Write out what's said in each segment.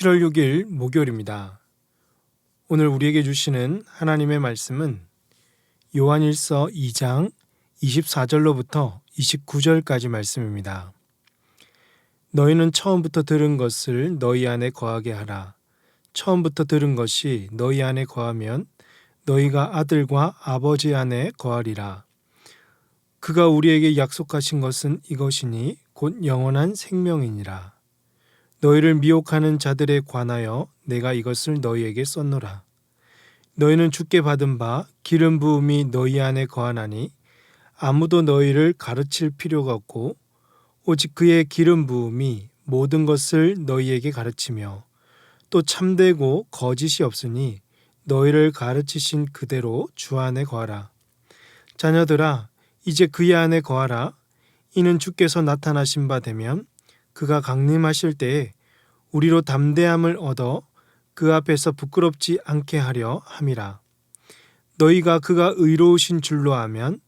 7월 6일 목요일입니다. 오늘 우리에게 주시는 하나님의 말씀은 요한일서 2장 24절로부터 29절까지 말씀입니다. 너희는 처음부터 들은 것을 너희 안에 거하게 하라. 처음부터 들은 것이 너희 안에 거하면 너희가 아들과 아버지 안에 거하리라. 그가 우리에게 약속하신 것은 이것이니 곧 영원한 생명이니라. 너희를 미혹하는 자들에 관하여 내가 이것을 너희에게 썼노라. 너희는 주께 받은 바 기름 부음이 너희 안에 거하나니 아무도 너희를 가르칠 필요가 없고 오직 그의 기름 부음이 모든 것을 너희에게 가르치며 또 참되고 거짓이 없으니 너희를 가르치신 그대로 주 안에 거하라. 자녀들아, 이제 그의 안에 거하라. 이는 주께서 나타나신 바 되면 그가 강림하실 때에 우리로 담대함을 얻어 그 앞에서 부끄럽지 않게 하려 함이라. 너희가 그가 의로우신 줄로 아면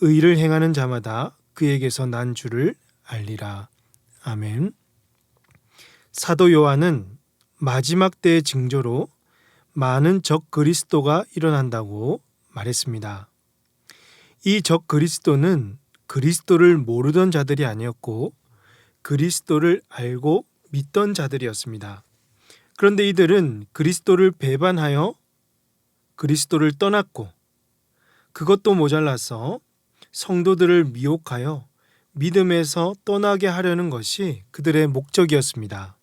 의를 행하는 자마다 그에게서 난 줄을 알리라. 아멘. 사도 요한은 마지막 때의 징조로 많은 적 그리스도가 일어난다고 말했습니다. 이 적 그리스도는 그리스도를 모르던 자들이 아니었고 그리스도를 알고 믿던 자들이었습니다. 그런데 이들은 그리스도를 배반하여 그리스도를 떠났고 그것도 모자라서 성도들을 미혹하여 믿음에서 떠나게 하려는 것이 그들의 목적이었습니다.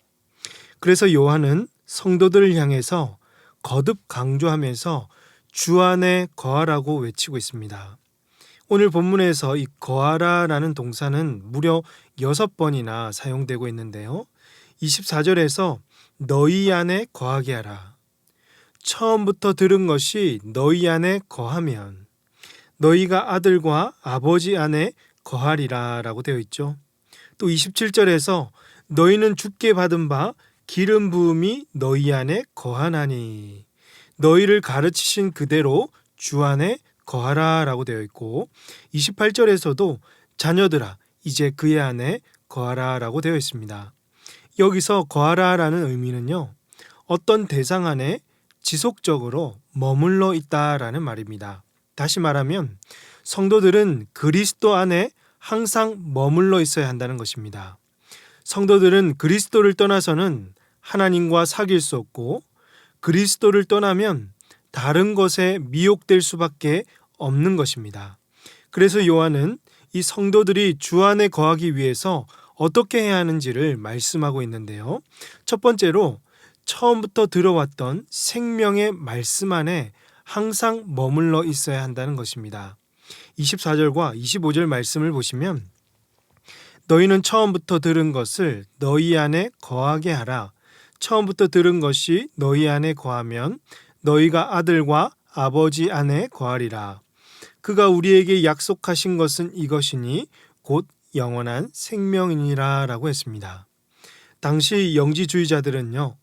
그래서 요한은 성도들을 향해서 거듭 강조하면서 주 안에 거하라고 외치고 있습니다. 오늘 본문에서 이 거하라라는 동사는 무려 6번이나 사용되고 있는데요. 24절에서 너희 안에 거하게 하라. 처음부터 들은 것이 너희 안에 거하면 너희가 아들과 아버지 안에 거하리라 라고 되어 있죠. 또 27절에서 너희는 주께 받은 바 기름 부음이 너희 안에 거하나니 너희를 가르치신 그대로 주 안에 거하라 라고 되어 있고 28절에서도 자녀들아 이제 그의 안에 거하라 라고 되어 있습니다. 여기서 거하라 라는 의미는요, 어떤 대상 안에 지속적으로 머물러 있다라는 말입니다. 다시 말하면 성도들은 그리스도 안에 항상 머물러 있어야 한다는 것입니다. 성도들은 그리스도를 떠나서는 하나님과 사귈 수 없고 그리스도를 떠나면 다른 것에 미혹될 수밖에 없는 것입니다. 그래서 요한은 이 성도들이 주 안에 거하기 위해서 어떻게 해야 하는지를 말씀하고 있는데요. 첫 번째로 처음부터 들어왔던 생명의 말씀 안에 항상 머물러 있어야 한다는 것입니다. 24절과 25절 말씀을 보시면 너희는 처음부터 들은 것을 너희 안에 거하게 하라. 처음부터 들은 것이 너희 안에 거하면 너희가 아들과 아버지 안에 거하리라. 그가 우리에게 약속하신 것은 이것이니 곧 영원한 생명이니라 라고 했습니다. 당시 영지주의자들은요,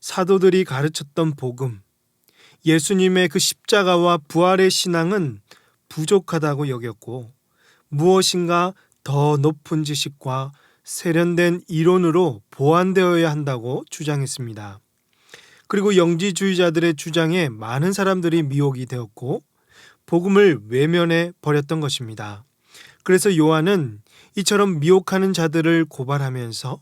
사도들이 가르쳤던 복음, 예수님의 그 십자가와 부활의 신앙은 부족하다고 여겼고 무엇인가 더 높은 지식과 세련된 이론으로 보완되어야 한다고 주장했습니다. 그리고 영지주의자들의 주장에 많은 사람들이 미혹이 되었고 복음을 외면해 버렸던 것입니다. 그래서 요한은 이처럼 미혹하는 자들을 고발하면서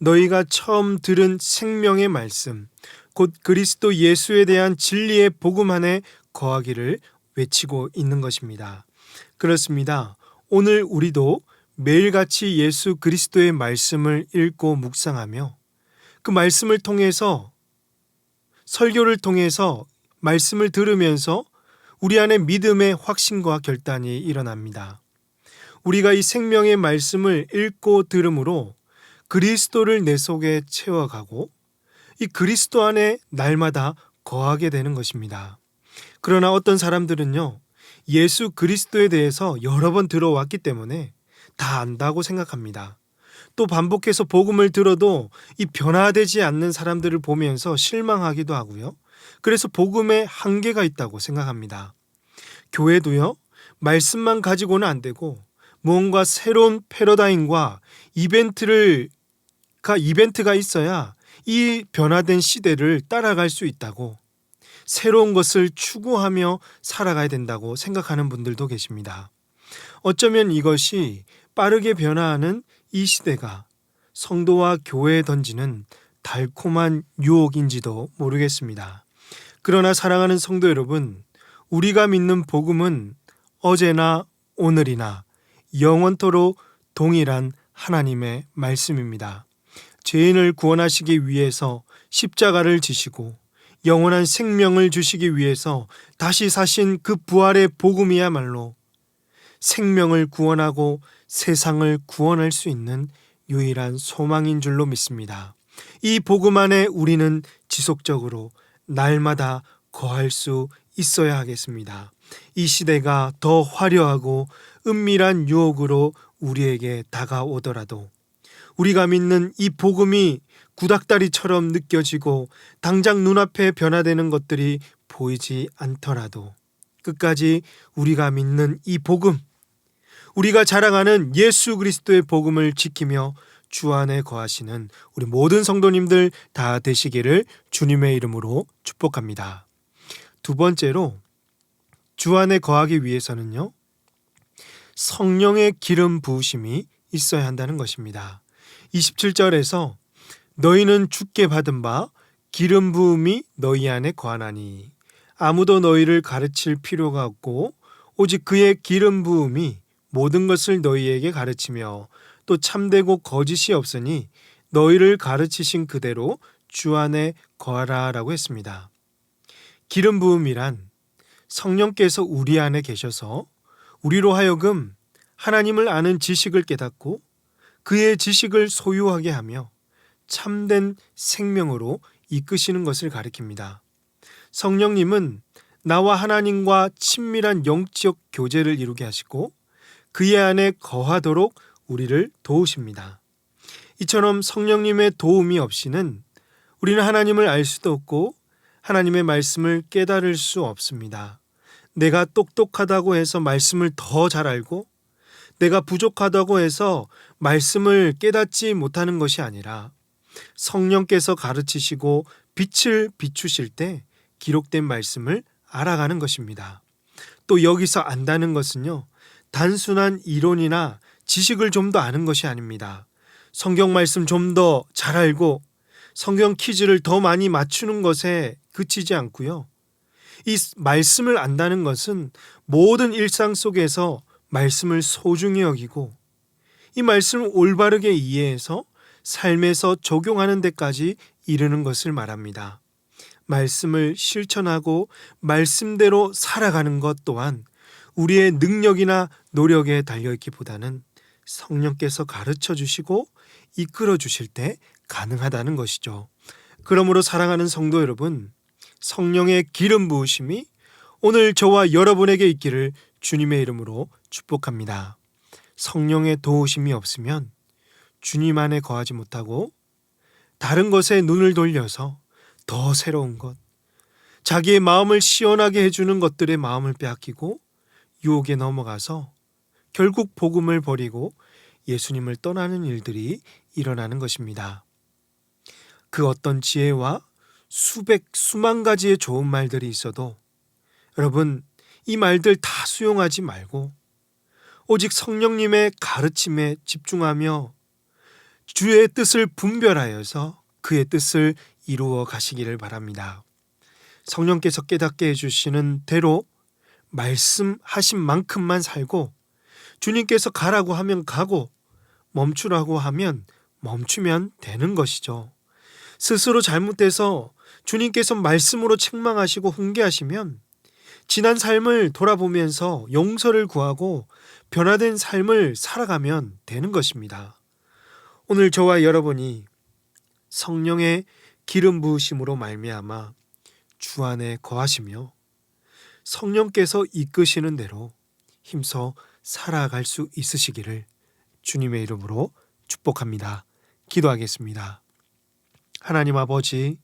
너희가 처음 들은 생명의 말씀, 곧 그리스도 예수에 대한 진리의 복음 안에 거하기를 외치고 있는 것입니다. 그렇습니다. 오늘 우리도 매일같이 예수 그리스도의 말씀을 읽고 묵상하며 그 말씀을 통해서 설교를 통해서 말씀을 들으면서 우리 안에 믿음의 확신과 결단이 일어납니다. 우리가 이 생명의 말씀을 읽고 들음으로 그리스도를 내 속에 채워가고 이 그리스도 안에 날마다 거하게 되는 것입니다. 그러나 어떤 사람들은요, 예수 그리스도에 대해서 여러 번 들어왔기 때문에 다 안다고 생각합니다. 또 반복해서 복음을 들어도 이 변화되지 않는 사람들을 보면서 실망하기도 하고요. 그래서 복음에 한계가 있다고 생각합니다. 교회도요, 말씀만 가지고는 안 되고 뭔가 새로운 패러다임과 이벤트가 있어야 이 변화된 시대를 따라갈 수 있다고, 새로운 것을 추구하며 살아가야 된다고 생각하는 분들도 계십니다. 어쩌면 이것이 빠르게 변화하는 이 시대가 성도와 교회에 던지는 달콤한 유혹인지도 모르겠습니다. 그러나 사랑하는 성도 여러분, 우리가 믿는 복음은 어제나 오늘이나 영원토록 동일한 하나님의 말씀입니다. 죄인을 구원하시기 위해서 십자가를 지시고 영원한 생명을 주시기 위해서 다시 사신 그 부활의 복음이야말로 생명을 구원하고 세상을 구원할 수 있는 유일한 소망인 줄로 믿습니다. 이 복음 안에 우리는 지속적으로 날마다 거할 수 있어야 하겠습니다. 이 시대가 더 화려하고 은밀한 유혹으로 우리에게 다가오더라도 우리가 믿는 이 복음이 구닥다리처럼 느껴지고 당장 눈앞에 변화되는 것들이 보이지 않더라도 끝까지 우리가 믿는 이 복음, 우리가 자랑하는 예수 그리스도의 복음을 지키며 주 안에 거하시는 우리 모든 성도님들 다 되시기를 주님의 이름으로 축복합니다. 두 번째로, 주 안에 거하기 위해서는요, 성령의 기름 부으심이 있어야 한다는 것입니다. 27절에서 너희는 주께 받은 바 기름 부음이 너희 안에 거하나니 아무도 너희를 가르칠 필요가 없고 오직 그의 기름 부음이 모든 것을 너희에게 가르치며 또 참되고 거짓이 없으니 너희를 가르치신 그대로 주 안에 거하라라고 했습니다. 기름 부음이란 성령께서 우리 안에 계셔서 우리로 하여금 하나님을 아는 지식을 깨닫고 그의 지식을 소유하게 하며 참된 생명으로 이끄시는 것을 가리킵니다. 성령님은 나와 하나님과 친밀한 영적 교제를 이루게 하시고 그의 안에 거하도록 우리를 도우십니다. 이처럼 성령님의 도움이 없이는 우리는 하나님을 알 수도 없고 하나님의 말씀을 깨달을 수 없습니다. 내가 똑똑하다고 해서 말씀을 더 잘 알고 내가 부족하다고 해서 말씀을 깨닫지 못하는 것이 아니라 성령께서 가르치시고 빛을 비추실 때 기록된 말씀을 알아가는 것입니다. 또 여기서 안다는 것은요, 단순한 이론이나 지식을 좀 더 아는 것이 아닙니다. 성경 말씀 좀 더 잘 알고 성경 퀴즈를 더 많이 맞추는 것에 그치지 않고요. 이 말씀을 안다는 것은 모든 일상 속에서 말씀을 소중히 여기고 이 말씀을 올바르게 이해해서 삶에서 적용하는 데까지 이르는 것을 말합니다. 말씀을 실천하고 말씀대로 살아가는 것 또한 우리의 능력이나 노력에 달려있기보다는 성령께서 가르쳐 주시고 이끌어 주실 때 가능하다는 것이죠. 그러므로 사랑하는 성도 여러분, 성령의 기름 부으심이 오늘 저와 여러분에게 있기를 주님의 이름으로 축복합니다. 성령의 도우심이 없으면 주님 안에 거하지 못하고 다른 것에 눈을 돌려서 더 새로운 것, 자기의 마음을 시원하게 해주는 것들의 마음을 빼앗기고 유혹에 넘어가서 결국 복음을 버리고 예수님을 떠나는 일들이 일어나는 것입니다. 그 어떤 지혜와 수만 가지의 좋은 말들이 있어도 여러분, 이 말들 다 수용하지 말고 오직 성령님의 가르침에 집중하며 주의 뜻을 분별하여서 그의 뜻을 이루어 가시기를 바랍니다. 성령께서 깨닫게 해주시는 대로 말씀하신 만큼만 살고 주님께서 가라고 하면 가고 멈추라고 하면 멈추면 되는 것이죠. 스스로 잘못해서 주님께서 말씀으로 책망하시고 훈계하시면 지난 삶을 돌아보면서 용서를 구하고 변화된 삶을 살아가면 되는 것입니다. 오늘 저와 여러분이 성령의 기름 부으심으로 말미암아 주 안에 거하시며 성령께서 이끄시는 대로 힘써 살아갈 수 있으시기를 주님의 이름으로 축복합니다. 기도하겠습니다. 하나님 아버지,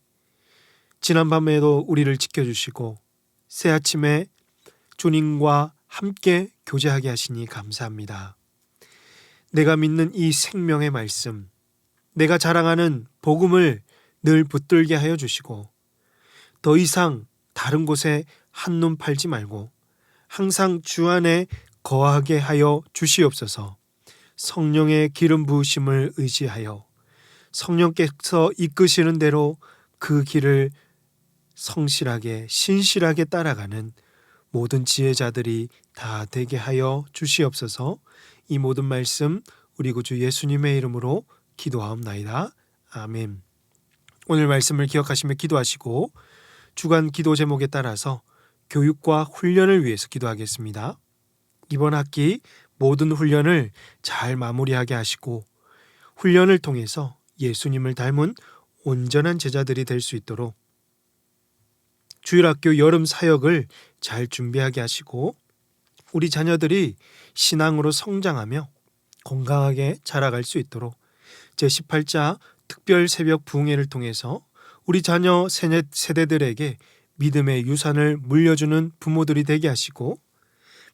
지난밤에도 우리를 지켜주시고 새 아침에 주님과 함께 교제하게 하시니 감사합니다. 내가 믿는 이 생명의 말씀, 내가 자랑하는 복음을 늘 붙들게 하여 주시고 더 이상 다른 곳에 한눈 팔지 말고 항상 주 안에 거하게 하여 주시옵소서. 성령의 기름 부으심을 의지하여 성령께서 이끄시는 대로 그 길을 성실하게 신실하게 따라가는 모든 지혜자들이 다 되게 하여 주시옵소서. 이 모든 말씀 우리 구주 예수님의 이름으로 기도하옵나이다. 아멘. 오늘 말씀을 기억하시며 기도하시고 주간 기도 제목에 따라서 교육과 훈련을 위해서 기도하겠습니다. 이번 학기 모든 훈련을 잘 마무리하게 하시고 훈련을 통해서 예수님을 닮은 온전한 제자들이 될 수 있도록 주일학교 여름 사역을 잘 준비하게 하시고 우리 자녀들이 신앙으로 성장하며 건강하게 자라갈 수 있도록 제18자 특별 새벽 부흥회를 통해서 우리 자녀 세대들에게 믿음의 유산을 물려주는 부모들이 되게 하시고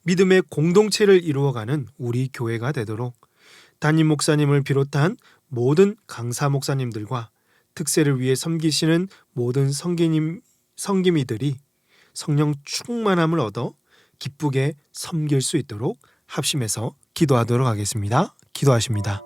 믿음의 공동체를 이루어가는 우리 교회가 되도록 담임 목사님을 비롯한 모든 강사 목사님들과 특세를 위해 섬기시는 모든 성기미들이 성령 충만함을 얻어 기쁘게 섬길 수 있도록 합심해서 기도하도록 하겠습니다. 기도하십니다.